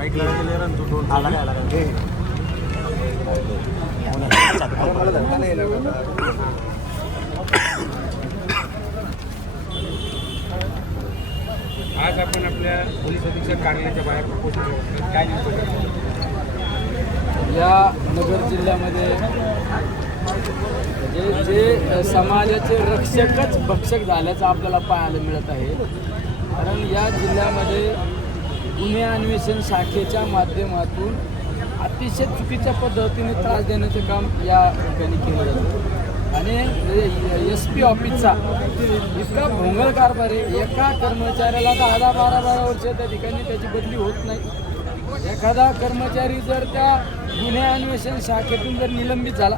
Mic तू दोन मला नाही. आज आपण आपल्या पोलीस अधीक्षक कार्यालयाच्या बाहेर. काय? या नगर जिल्ह्यामध्ये जे जे समाजाचे रक्षकच भक्षक झाल्याचं आपल्याला पाहायला मिळत आहे कारण या जिल्ह्यामध्ये गुन्हे अन्वेषण शाखेच्या माध्यमातून अतिशय चुकीच्या पद्धतीने त्रास देण्याचं काम या ठिकाणी केलं जातं. आणि एस पी ऑफिसचा इतका भोंगळ कारभार आहे एका कर्मचाऱ्याला दहा दहा बारा बारा वर्ष त्या ठिकाणी त्याची बदली होत नाही. एखादा कर्मचारी जर त्या गुन्हे अन्वेषण शाखेतून जर निलंबित झाला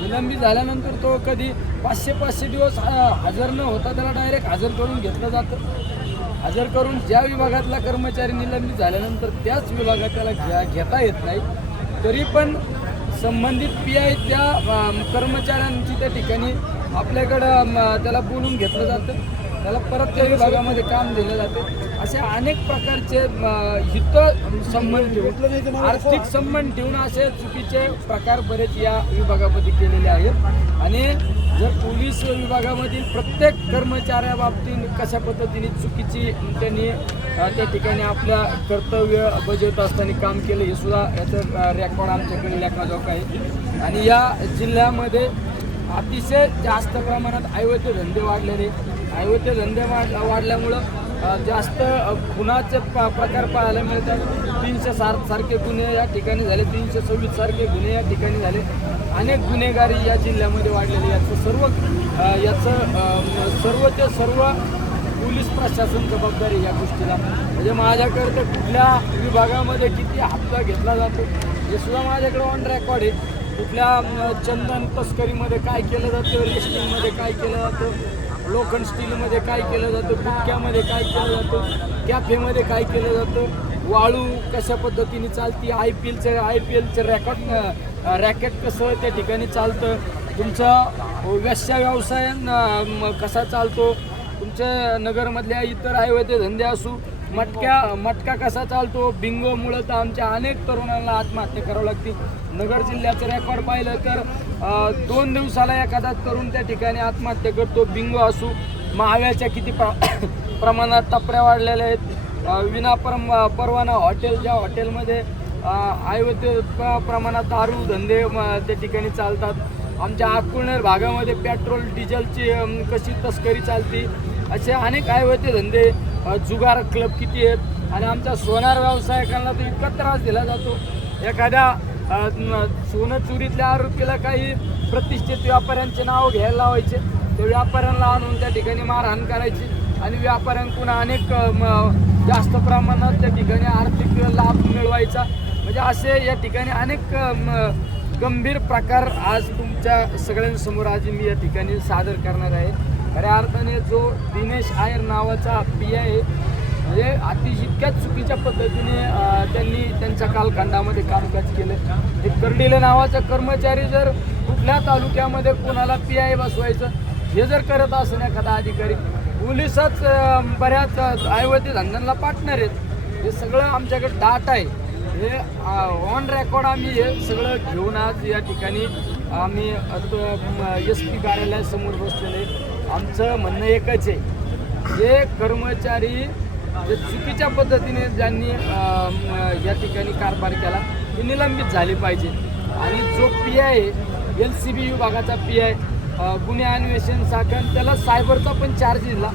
निलंबित झाल्यानंतर तो कधी पाचशे पाचशे दिवस हजर न होता त्याला डायरेक्ट हजर करून घेतलं जातं. हजर करून ज्या विभागातला कर्मचारी निलंबित झाल्यानंतर त्याच विभागात त्याला घ्या घेता येत नाही तरी पण संबंधित पी आय त्या कर्मचाऱ्यांची त्या ठिकाणी आपल्याकडं त्याला बोलून घेतलं जातं. त्याला परत त्या विभागामध्ये काम दिलं जाते. असे अनेक प्रकारचे हित संबंध ठेवून आर्थिक संबंध ठेवून असे चुकीचे प्रकार बरेच या विभागामध्ये केलेले आहेत. आणि जर पोलीस विभागामधील प्रत्येक कर्मचाऱ्याबाबतीत कशा पद्धतीने चुकीची त्यांनी त्या ठिकाणी आपलं कर्तव्य बजावत असताना काम केलं हे सुद्धा याचं रेकॉर्ड आमच्याकडे लेखाजोख आहे. आणि या जिल्ह्यामध्ये अतिशय जास्त प्रमाणात अवैध धंदे वाढलेले अवैध धंदे वाढ वाढल्यामुळं जास्त अ, खुनाचे प प्रकार पाहायला मिळतात. तीनशे सार सारखे गुन्हे या ठिकाणी झाले. तीनशे सव्वीस सारखे गुन्हे या ठिकाणी झाले. अनेक गुन्हेगारी या जिल्ह्यामध्ये वाढलेले याचं सर्व याचं सर्वच्या सर्व पोलीस प्रशासन जबाबदारी या गोष्टीला. म्हणजे माझ्याकडे कुठल्या विभागामध्ये किती हप्ता घेतला जातो हे सुद्धा माझ्याकडे ऑन रेकॉर्ड आहे. कुठल्या चंदन तस्करीमध्ये काय केलं जातं लिस्टिंगमध्ये काय केलं जातं लोखंड स्टीलमध्ये काय केलं जातं गुटक्यामध्ये काय केलं जातं कॅफेमध्ये काय केलं जातं वाळू कशा पद्धतीने चालती आय पी एलचं आय पी एलचं रॅकॉट रॅकेट कसं त्या ठिकाणी चालतं तुमचा व्यवसाय व्यवसाय म- कसा चालतो तुमच्या नगरमधल्या इतर आयुर्वेद धंदे असू मटक्या मटका कसा चालतो? बिंगोमुळं तर आमच्या अनेक तरुणांना आत्महत्या करावं लागते. नगर जिल्ह्याचं रेकॉर्ड पाहिलं तर दोन दिवसाला एखादा तरुण त्या ठिकाणी आत्महत्या करतो. बिंगो असू महाव्याच्या किती प्र प्रमाणात टपऱ्या वाढलेल्या आहेत. विना परम परवाना हॉटेल ज्या हॉटेलमध्ये अवैध प्रमाणात दारू धंदे त्या ठिकाणी चालतात. आमच्या अकोणेर भागामध्ये पेट्रोल डिझेलची कशी तस्करी चालती? असे अनेक अवैध धंदे जुगार क्लब किती आहेत? आणि आमच्या सोनार व्यावसायिकांना तर इतका त्रास दिला जातो. एखाद्या सोनं चोरीतल्या आरोपीला काही प्रतिष्ठित व्यापाऱ्यांचे नाव घ्यायला लावायचे ते व्यापाऱ्यांना आणून त्या ठिकाणी मारहाण करायची आणि व्यापाऱ्यांकडून अनेक म, जास्त प्रमाणात त्या ठिकाणी आर्थिक लाभ मिळवायचा. म्हणजे असे या ठिकाणी अनेक म, गंभीर प्रकार आज तुमच्या सगळ्यांसमोर आज मी या ठिकाणी सादर करणार आहे. खऱ्या अर्थाने जो दिनेश आयर नावाचा पी आहे म्हणजे अतिशय इतक्याच चुकीच्या पद्धतीने त्यांनी त्यांच्या कालखंडामध्ये कामकाज केलं. एक कर्डिले नावाचा कर्मचारी जर कुठल्या तालुक्यामध्ये कोणाला पी आय बसवायचं हे जर करत असेल एखादा अधिकारी पोलिसच बऱ्याच अवैध धंद्यांना पार्टनर आहेत. हे सगळं आमच्याकडे डाटा आहे. हे ऑन रेकॉर्ड आम्ही हे सगळं घेऊन आज या ठिकाणी आम्ही एस पी कार्यालयासमोर बसलेले आमचं म्हणणं एकच आहे जे कर्मचारी जे चुकीच्या पद्धतीने ज्यांनी या ठिकाणी कारभार केला ते निलंबित झाले पाहिजे. आणि जो P I L C B विभागाचा पी आय गुन्हे अन्वेषण शाखा त्याला सायबरचा पण चार्ज दिला.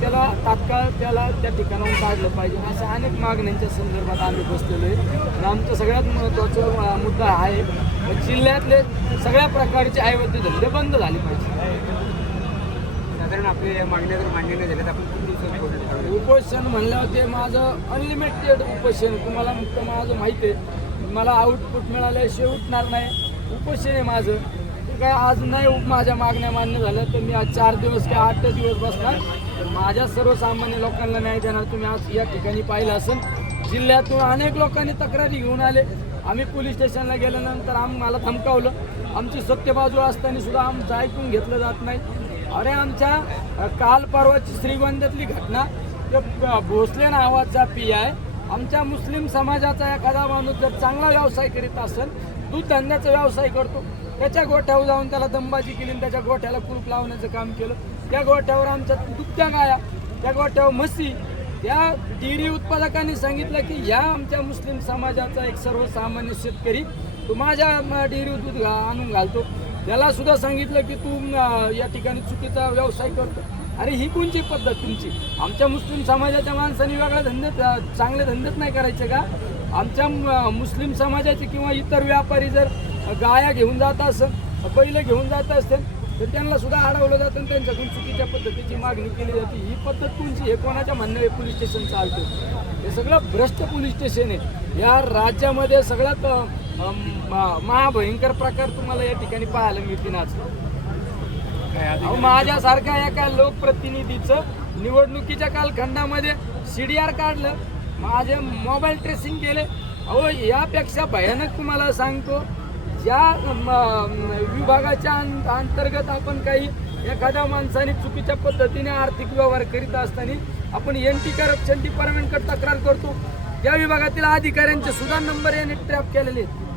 त्याला तात्काळ त्याला त्या ठिकाणाहून काढलं पाहिजे. अशा अनेक मागण्यांच्या संदर्भात आम्ही बसलेलो आहे. आणि आमचा सगळ्यात महत्त्वाचा मुद्दा आहे जिल्ह्यातले सगळ्या प्रकारचे अवैध धंदे बंद झाले पाहिजे. साधारण आपल्या या मागण्या जर मान्य नाही झाल्या तर आपण किती दिवसात? उपोषण म्हणल्यावर ते माझं अनलिमिटेड उपोषण तुम्हाला मुक्त माझं माहिती आहे. मला आउटपुट मिळाल्याशिवाय उठणार नाही. उपोषण आहे माझं. काय आज नाही माझ्या मागण्या मान्य झाल्या तर मी आज चार दिवस किंवा आठ दिवस बसणार. माझ्या सर्वसामान्य लोकांना न्याय देणार तुम्ही आज या ठिकाणी पाहिलं असेल. जिल्ह्यातून अनेक लोकांनी तक्रारी घेऊन आले. आम्ही पोलीस स्टेशनला गेल्यानंतर आम्हाला धमकावलं. आमची सत्य बाजू असताना सुद्धा आमचं ऐकून घेतलं जात नाही. अरे आमच्या काल परवाची श्रीगोंद्यातली घटना भोसले नावाचा पी आय आमच्या मुस्लिम समाजाचा एखादा माणूस जर चांगला व्यवसाय करीत असेल दूध धंद्याचा व्यवसाय करतो. त्याच्या गोठ्यावर जाऊन त्याला दंबाजी केली आणि त्याच्या गोठ्याला कुलूप लावण्याचं काम केलं. त्या गोठ्यावर आमच्या दुपत्या गाया त्या गोठ्यावर म्हशी त्या डेअरी उत्पादकांनी सांगितलं की ह्या आमच्या मुस्लिम समाजाचा एक सर्वसामान्य शेतकरी तो माझ्या डेअरी दूध घा- आणून घालतो. त्याला सुद्धा सांगितलं की तू या ठिकाणी चुकीचा व्यवसाय करतो. अरे ही कोणची पद्धत तुमची? आमच्या मुस्लिम समाजाच्या माणसांनी वेगळा धंदे चांगले धंदेच नाही करायचे का? आमच्या मुस्लिम समाजाचे किंवा इतर व्यापारी जर गाया घेऊन जात असेल बैल घेऊन जात असतील तर त्यांना सुद्धा अडवलं जातं आणि त्यांच्याकडून चुकीच्या पद्धतीची मागणी केली जाते. ही पद्धत कोणची हे कोणाच्या म्हणणं हे पोलीस स्टेशन चालतं हे सगळं भ्रष्ट पोलीस स्टेशन आहे. या राज्यामध्ये सगळ्यात म- महाभयंकर प्रकार तुम्हाला या ठिकाणी पाहायला मिळतील आज. अहो, माझ्यासारख्या एका लोकप्रतिनिधीचं निवडणुकीच्या कालखंडामध्ये सी डी आर काढलं माझे मोबाईल ट्रेसिंग केले. अहो यापेक्षा भयानक तुम्हाला सांगतो ज्या विभागाच्या अं- अंतर्गत आपण काही एखाद्या माणसाने चुकीच्या पद्धतीने आर्थिक व्यवहार करीत असताना आपण एन टी करप्शन डिपार्टमेंटकडे तक्रार करतो. त्या विभागातील अधिकाऱ्यांचे सुद्धा नंबर याने ट्रॅप केलेले आहेत.